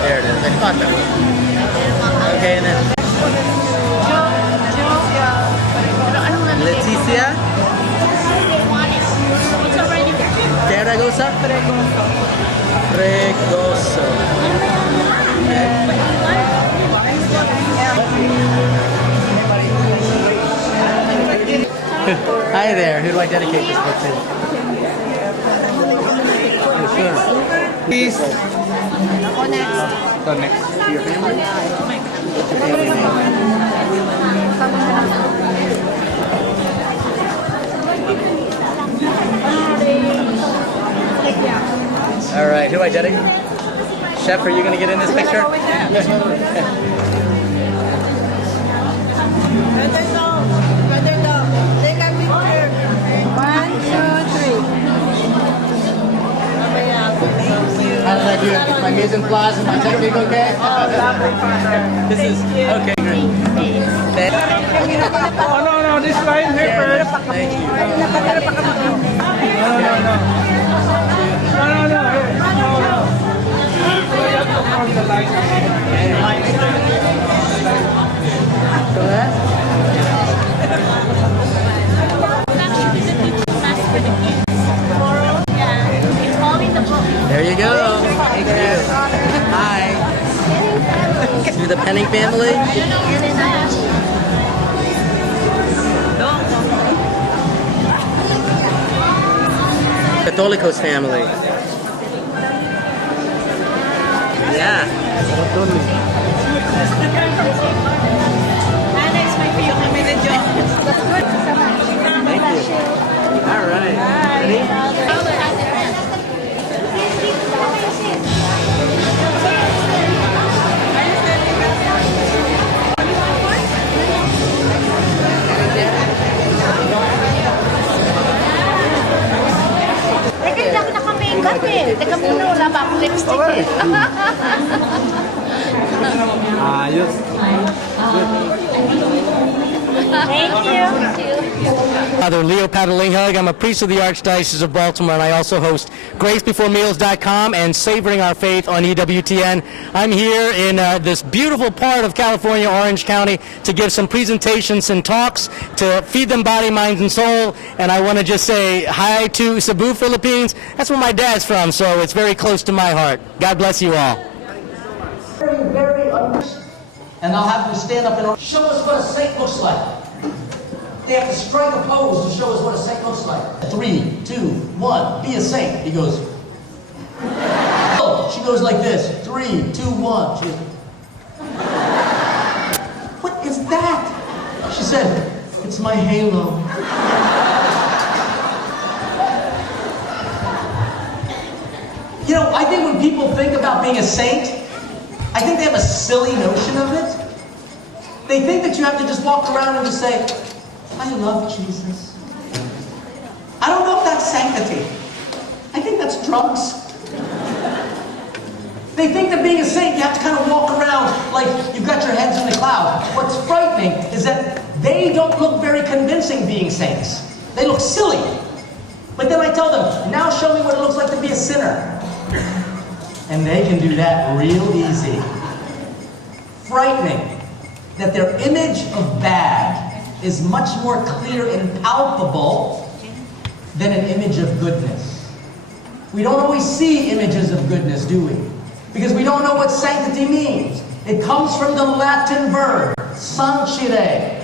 There it is. I thought that was. Okay, and then Leticia. Ferragosa? Fregoso. Hi there. Who do I dedicate this book to? Sure. Please. Go next. Go next. To your family? What's your family name? All right. Who do I dedicate? Chef, are you going to get in this picture? How did I do? My mise en place and my technique okay? Oh, lovely, Father. This is okay, great. Oh, no, this line here first. Thank you. No. You have to from the line. Go ahead. There you go. Thank you. Hi. To the Penning family. Catholicos family. Yeah. Thank you. All right. Ready? Teka muna, wala pa akong lipstick eh. Ayos. Thank you. Father Leo Patalinghug. I'm a priest of the Archdiocese of Baltimore, and I also host GraceBeforeMeals.com and Savoring Our Faith on EWTN. I'm here in this beautiful part of California, Orange County, to give some presentations and talks to feed them body, mind, and soul. And I want to just say hi to Cebu, Philippines. That's where my dad's from, so it's very close to my heart. God bless you all. Very and I'll have them stand up and show us what a saint looks like. They have to strike a pose to show us what a saint looks like. 3, 2, 1, be a saint. He goes. She goes like this. 3, 2, 1. She goes. What is that? She said, it's my halo. You know, I think when people think about being a saint, I think they have a silly notion of it. They think that you have to just walk around and just say, I love Jesus. I don't know if that's sanctity. I think that's drugs. They think that being a saint, you have to kind of walk around like you've got your heads in the clouds. What's frightening is that they don't look very convincing being saints. They look silly. But then I tell them, now show me what it looks like to be a sinner. And they can do that real easy. Frightening that their image of bad is much more clear and palpable than an image of goodness. We don't always see images of goodness, do we? Because we don't know what sanctity means. It comes from the Latin verb, sancire.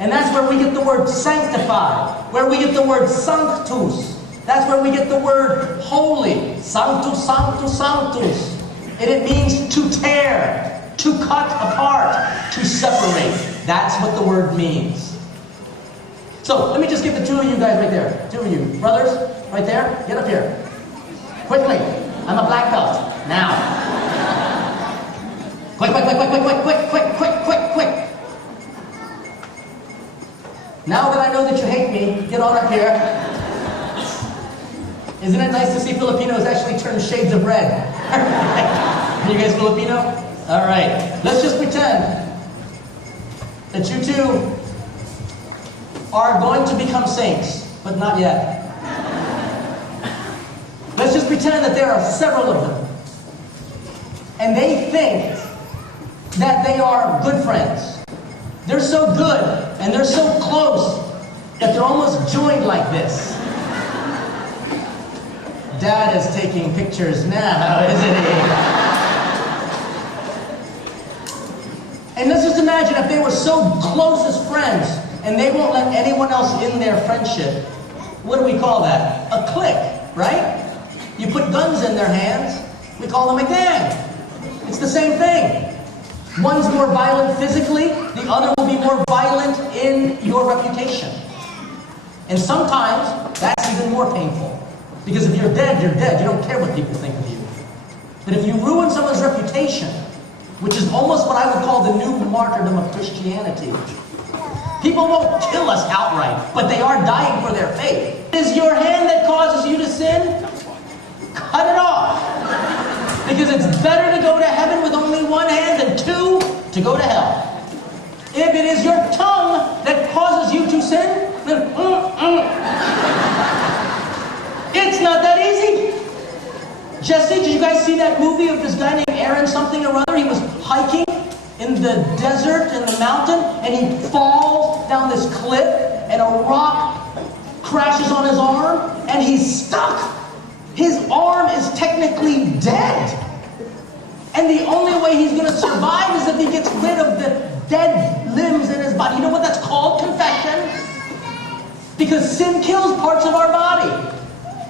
And that's where we get the word sanctify, where we get the word sanctus. That's where we get the word holy, sanctus, sanctus, sanctus. And it means to tear, to cut apart, to separate. That's what the word means. So, let me just get the two of you guys right there. Two of you. Brothers, right there. Get up here. Quickly. I'm a black belt. Now. Quick. Now that I know that you hate me, get on up here. Isn't it nice to see Filipinos actually turn shades of red? Are you guys Filipino? All right. Let's just pretend that you two are going to become saints, but not yet. Let's just pretend that there are several of them. and they think that they are good friends. They're so good and they're so close that they're almost joined like this. Dad is taking pictures now, isn't he? And let's just imagine if they were so close as friends and they won't let anyone else in their friendship. What do we call that? A clique, right? You put guns in their hands, we call them a gang. It's the same thing. One's more violent physically, the other will be more violent in your reputation. And sometimes that's even more painful. Because if you're dead, you're dead. You don't care what people think of you. But if you ruin someone's reputation, which is almost what I would call the new martyrdom of Christianity, people won't kill us outright, but they are dying for their faith. Is your hand that causes you to sin? Cut it off. Because it's better to go to heaven with only one hand than two to go to hell. If it is your tongue that causes you to sin, then it's not that easy. Jesse, did you guys see that movie of this guy named Aaron something or other? He was hiking in the desert, in the mountain, and he falls down this cliff, and a rock crashes on his arm, and he's stuck. His arm is technically dead. And the only way he's going to survive is if he gets rid of the dead limbs in his body. You know what that's called? Confession. Because sin kills parts of our body.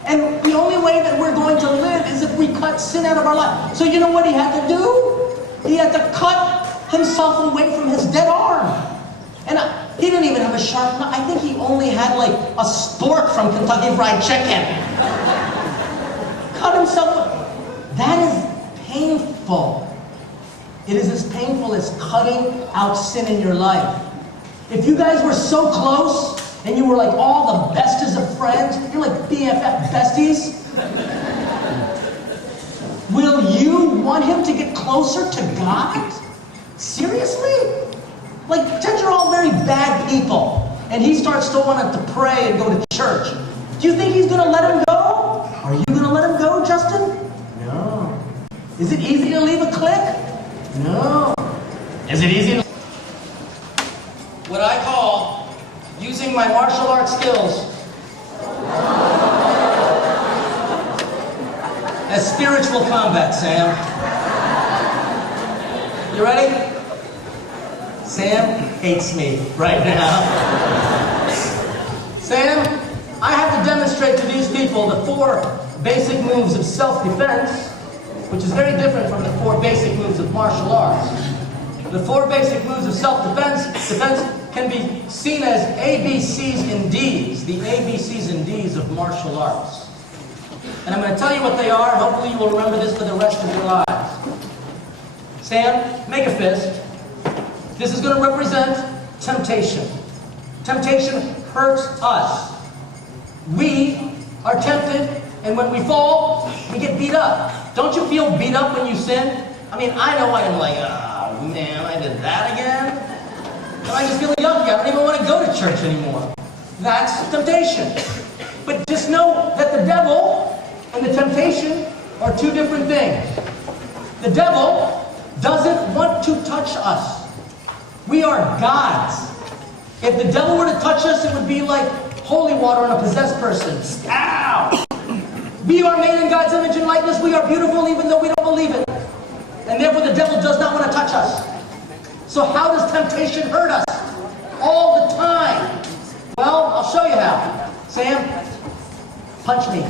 And the only way that we're going to live is if we cut sin out of our life. So you know what he had to do? He had to cut himself away from his dead arm. And he didn't even have a sharp knife. I think he only had like a stork from Kentucky Fried Chicken. Cut himself. That is painful. It is as painful as cutting out sin in your life. If you guys were so close and you were like all the bestest of friends, you're like BFF besties, will you want him to get closer to God? Seriously? Like, pretend you're all very bad people and he starts to want to pray and go to church. Do you think he's going to let him go? Are you going to let him go, Justin? No. Is it easy to leave a clique? No. Is it easy to... What I call using my martial arts skills as spiritual combat, Sam. You ready? Sam hates me right now. Sam, I have to demonstrate to these people the 4 basic moves of self-defense, which is very different from the 4 basic moves of martial arts. The 4 basic moves of self-defense can be seen as ABCs and Ds, the ABCs and Ds of martial arts. And I'm going to tell you what they are, and hopefully you will remember this for the rest of your lives. Sam, make a fist. This is going to represent temptation. Temptation hurts us. We are tempted, and when we fall, we get beat up. Don't you feel beat up when you sin? I mean, I know I am like, oh man, I did that again. And I just feel yucky. I don't even want to go to church anymore. That's temptation. But just know that the devil and the temptation are 2 different things. The devil doesn't want to touch us. We are gods. If the devil were to touch us, it would be like holy water on a possessed person. Ow! We are made in God's image and likeness. We are beautiful even though we don't believe it. And therefore the devil does not want to touch us. So how does temptation hurt us? All the time. Well, I'll show you how. Sam, punch me.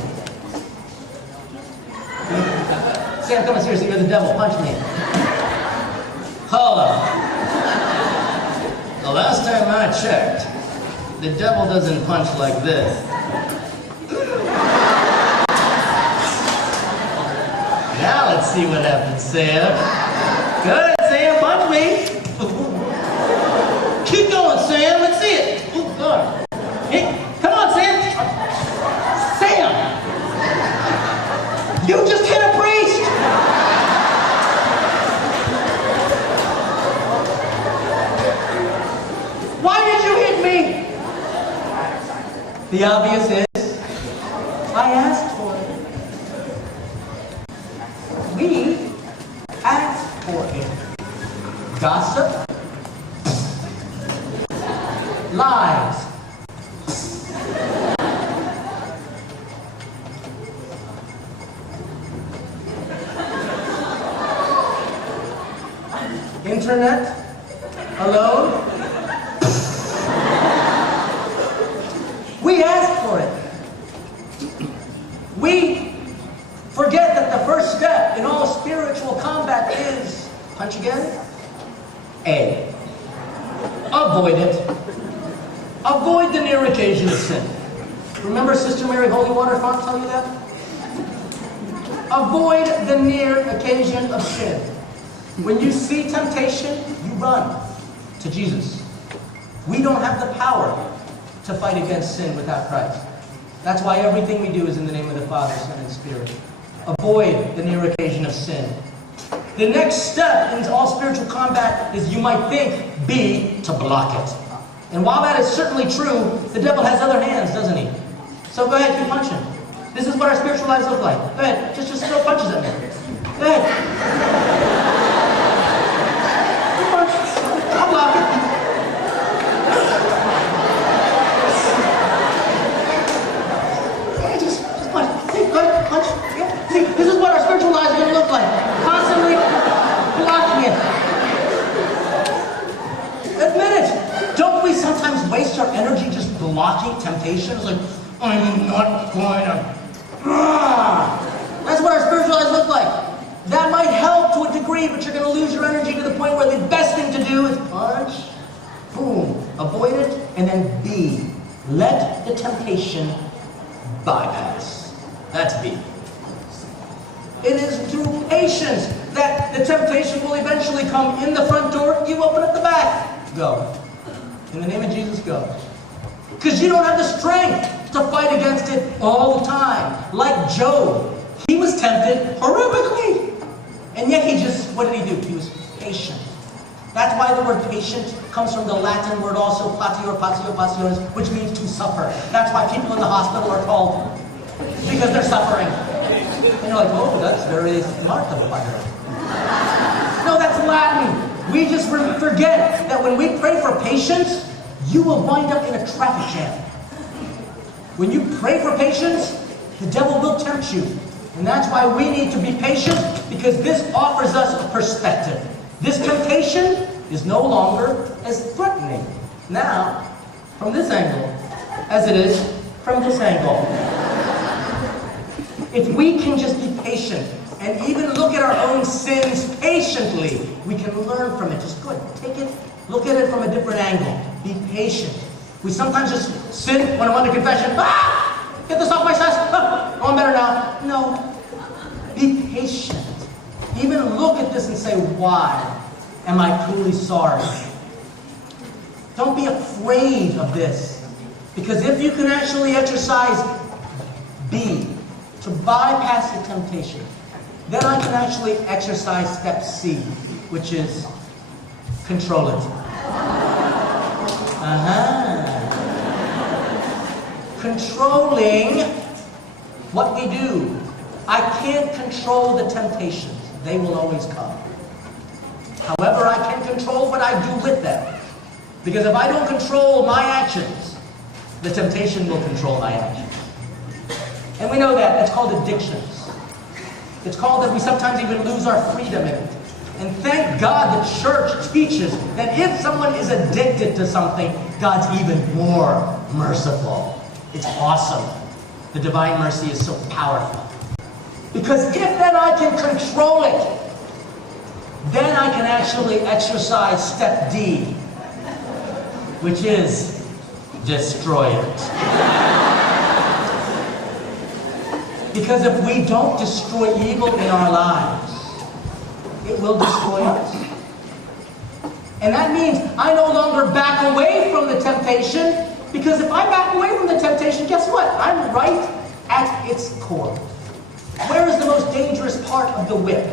Sam, come on, seriously, you're the devil. Punch me. Hold on. The last time I checked, the devil doesn't punch like this. Now let's see what happens, Sam. Good, Sam, punch me. Keep going, Sam. Let's see it. Oh, God. Hey, come on, Sam. Sam! You just hit a priest! Why did you hit me? The obvious is, I asked for it. We for it. Gossip, lies, internet, alone. We ask for it. We forget that the first step in all spiritual combat is, punch again, A. Avoid it. Avoid the near occasion of sin. Remember Sister Mary Holy Water Font tell you that? Avoid the near occasion of sin. When you see temptation, you run to Jesus. We don't have the power to fight against sin without Christ. That's why everything we do is in the name of the Father, Son, and Spirit. Avoid the near occasion of sin. The next step in all spiritual combat is, you might think, B, to block it. And while that is certainly true, the devil has other hands, doesn't he? So go ahead, keep punching. This is what our spiritual lives look like. Go ahead, just throw punches at me. Go ahead. Keep punching. I'll block it. Yeah, just punch. See, go ahead, punch. Yeah. See, this is what our spiritual lives are going to look like. Constantly blocking it. Admit it. Don't we sometimes waste our energy just blocking temptations? Like, I'm not going to. That's what our spiritual lives look like. That might help to a degree, but you're going to lose your energy to the point where the best thing to do is punch, boom, avoid it, and then B, let the temptation bypass. That's B. It is through patience that the temptation will eventually come in the front door. You open up the back. Go. In the name of Jesus, go. Because you don't have the strength to fight against it all the time. Like Job, he was tempted horrifically. And yet he just, what did he do? He was patient. That's why the word patient comes from the Latin word also, patio, passiones, which means to suffer. That's why people in the hospital are called, because they're suffering. And you're like, oh, that's very smart of a fire. No, that's Latin. We just forget that when we pray for patience, you will wind up in a traffic jam. When you pray for patience, the devil will tempt you. And that's why we need to be patient, because this offers us a perspective. This temptation is no longer as threatening now from this angle as it is from this angle. If we can just be patient and even look at our own sins patiently, we can learn from it. Just go ahead, take it, look at it from a different angle. Be patient. We sometimes just sin when I'm under confession. Get this off my chest. Oh, I'm better now. No. Be patient. Even look at this and say, why am I truly sorry? Don't be afraid of this. Because if you can actually exercise B, to bypass the temptation, then I can actually exercise step C, which is control it. Controlling what we do. I can't control the temptations. They will always come. However, I can control what I do with them. Because if I don't control my actions, the temptation will control my actions. And we know that. That's called addictions. It's called that we sometimes even lose our freedom in it. And thank God the church teaches that if someone is addicted to something, God's even more merciful. It's awesome. The divine mercy is so powerful. Because if then I can control it, then I can actually exercise step D, which is destroy it. Because if we don't destroy evil in our lives, it will destroy us. And that means I no longer back away from the temptation, because if I back away from the temptation, guess what? I'm right at its core. Where is the most dangerous part of the whip?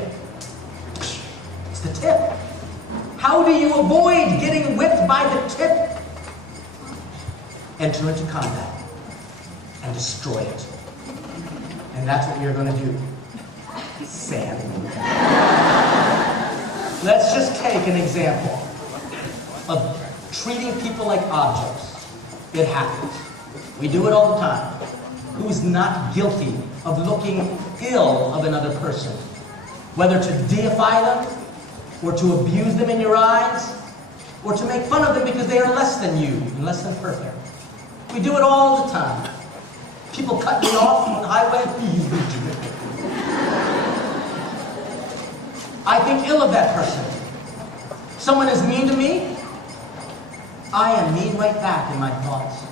It's the tip. How do you avoid getting whipped by the tip? Enter into combat and destroy it. And that's what you're going to do. Sam. Let's just take an example of treating people like objects. It happens. We do it all the time. Who's not guilty of looking ill of another person? Whether to deify them, or to abuse them in your eyes, or to make fun of them because they are less than you and less than perfect. We do it all the time. People cut me off on the highway. I think ill of that person. Someone is mean to me, I am mean right back in my thoughts.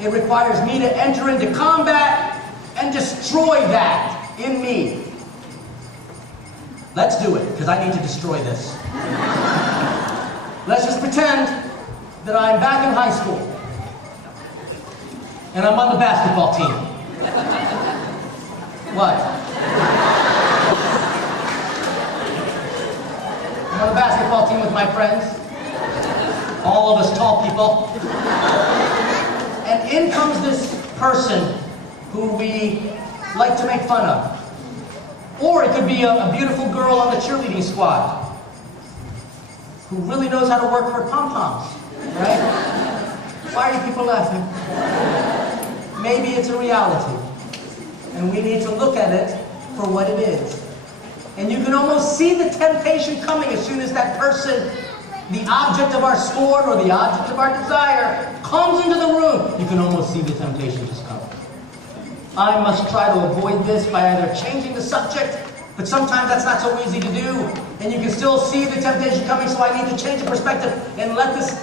It requires me to enter into combat and destroy that in me. Let's do it, because I need to destroy this. Let's just pretend that I'm back in high school and I'm on the basketball team. What? I'm on the basketball team with my friends. All of us tall people. And in comes this person who we like to make fun of. Or it could be a beautiful girl on the cheerleading squad who really knows how to work her pom-poms, right? Why are you people laughing? Maybe it's a reality. And we need to look at it for what it is. And you can almost see the temptation coming as soon as that person, the object of our scorn or the object of our desire, comes into the room. You can almost see the temptation just coming. I must try to avoid this by either changing the subject, but sometimes that's not so easy to do. And you can still see the temptation coming, so I need to change the perspective and let this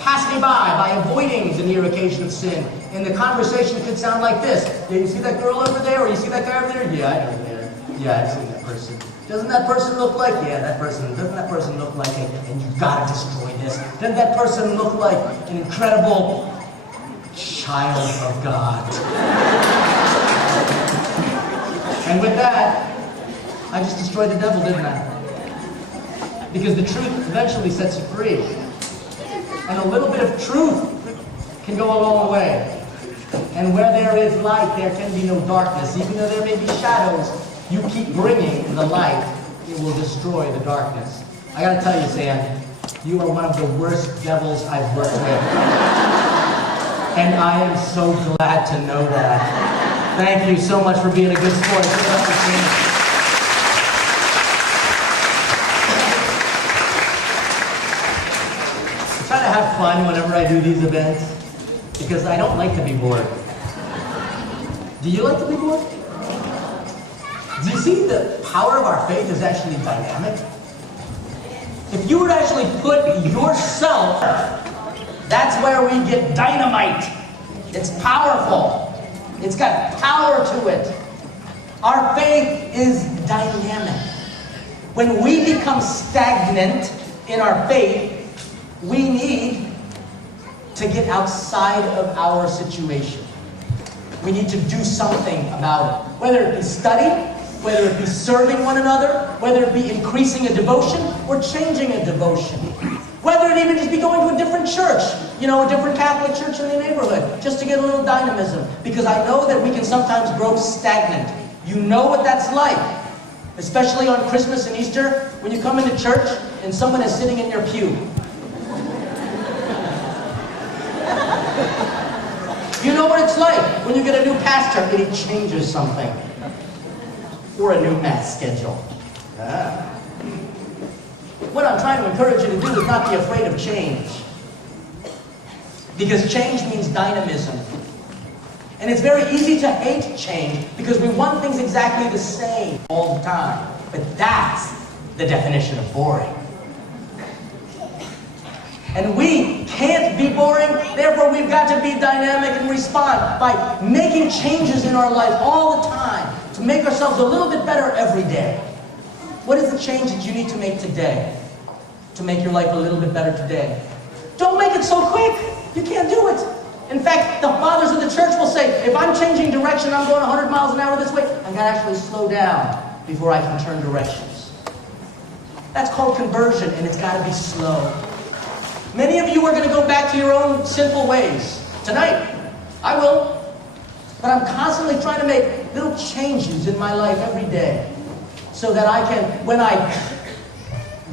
pass me by avoiding the near occasion of sin. And the conversation could sound like this. Yeah, you see that girl over there, or you see that guy over there? Yeah, I know there. Yeah, I've seen that person. Doesn't that person look like? Yeah, that person. Doesn't that person look like it? And you've got to destroy this. Doesn't that person look like an incredible child of God? And with that, I just destroyed the devil, didn't I? Because the truth eventually sets you free. And a little bit of truth can go a long way. And where there is light, there can be no darkness. Even though there may be shadows, you keep bringing the light, it will destroy the darkness. I gotta tell you, Sam, you are one of the worst devils I've worked with. And I am so glad to know that. Thank you so much for being a good sport. I try to have fun whenever I do these events, because I don't like to be bored. Do you like to be bored? Do you see the power of our faith is actually dynamic? If you were to actually put yourself, that's where we get dynamite. It's powerful. It's got power to it. Our faith is dynamic. When we become stagnant in our faith, we need to get outside of our situation. We need to do something about it. Whether it be study, whether it be serving one another, whether it be increasing a devotion or changing a devotion. Whether it even just be going to a different church, a different Catholic church in the neighborhood, just to get a little dynamism. Because I know that we can sometimes grow stagnant. You know what that's like. Especially on Christmas and Easter, when you come into church and someone is sitting in your pew. You know what it's like when you get a new pastor and he changes something. Or a new mass schedule. What I'm trying to encourage you to do is not be afraid of change. Because change means dynamism. And it's very easy to hate change because we want things exactly the same all the time. But that's the definition of boring. And we can't be boring, therefore we've got to be dynamic and respond by making changes in our life all the time to make ourselves a little bit better every day. What is the change that you need to make today to make your life a little bit better today? Don't make it so quick. You can't do it. In fact, the fathers of the church will say, if I'm changing direction, I'm going 100 miles an hour this way, I gotta actually slow down before I can turn directions. That's called conversion, and it's gotta be slow. Many of you are going to go back to your own sinful ways. Tonight, I will. But I'm constantly trying to make little changes in my life every day so that I can, when I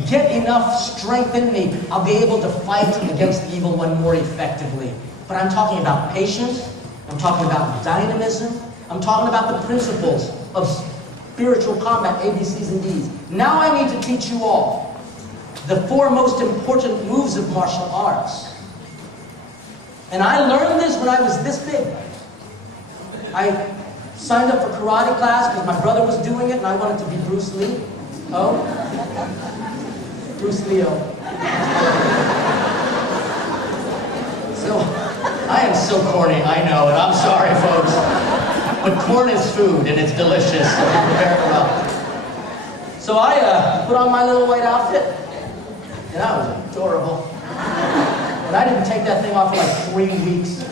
get enough strength in me, I'll be able to fight against the evil one more effectively. But I'm talking about patience, I'm talking about dynamism, I'm talking about the principles of spiritual combat, A, B, C's, and D's. Now I need to teach you all the 4 most important moves of martial arts. And I learned this when I was this big. I signed up for karate class because my brother was doing it and I wanted to be Bruce Lee. Oh? Bruce Leo. So, I am so corny, I know it. I'm sorry, folks. But corn is food and it's delicious. So prepare it well. So I put on my little white outfit and I was adorable. And I didn't take that thing off for like 3 weeks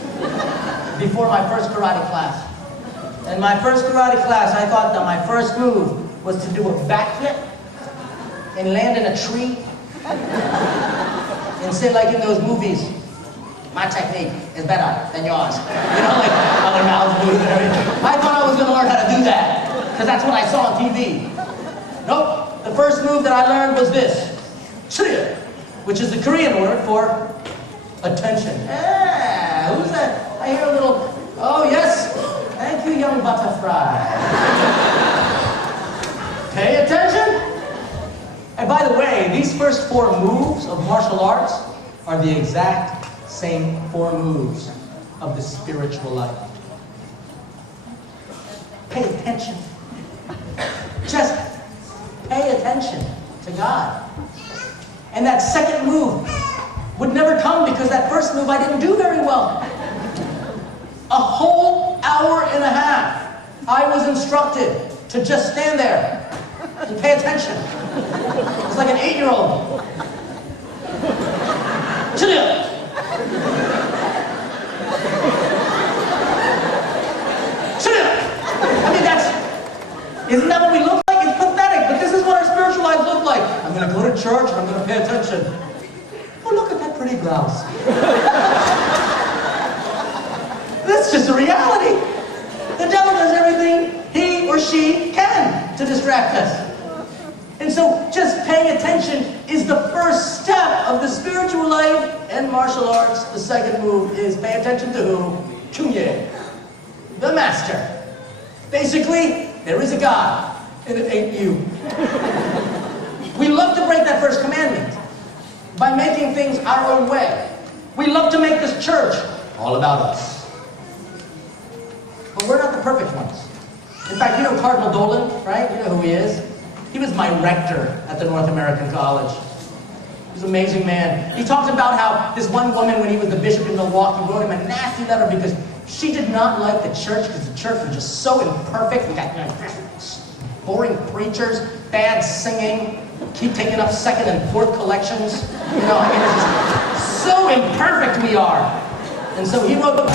before my first karate class. In my first karate class, I thought that my first move was to do a backflip and land in a tree and say like in those movies, my technique is better than yours. You know, like how their mouths move and everything. I thought I was going to learn how to do that because that's what I saw on TV. Nope. The first move that I learned was this. Chiriya, which is the Korean word for attention. Yeah, who's that? I hear a little, oh yes, thank you, young butterfly. Pay attention. And by the way, these first 4 moves of martial arts are the exact same 4 moves of the spiritual life. Pay attention. Just pay attention to God. And that second move would never come because that first move I didn't do very well. A whole hour and a half I was instructed to just stand there and pay attention. It's like an 8-year-old. Chiriya. Chiriya. I mean, isn't that what we look like? It's pathetic, but this is what our spiritual lives look like. I'm going to go to church and I'm going to pay attention. Oh, look at that pretty blouse. That's just a reality. The devil does everything he or she can to distract us. And so just paying attention is the first step of the spiritual life and martial arts. The second move is pay attention to who? Chunye, the master. Basically, there is a God, and it ain't you. We love to break that first commandment by making things our own way. We love to make this church all about us. But we're not the perfect ones. In fact, you know Cardinal Dolan, right? You know who he is. He was my rector at the North American College. He's an amazing man. He talked about how this one woman, when he was the bishop in Milwaukee, wrote him a nasty letter because she did not like the church because the church was just so imperfect. We got boring preachers, bad singing, keep taking up 2nd and 4th collections. You know, I mean, it's just so imperfect we are. And so he wrote the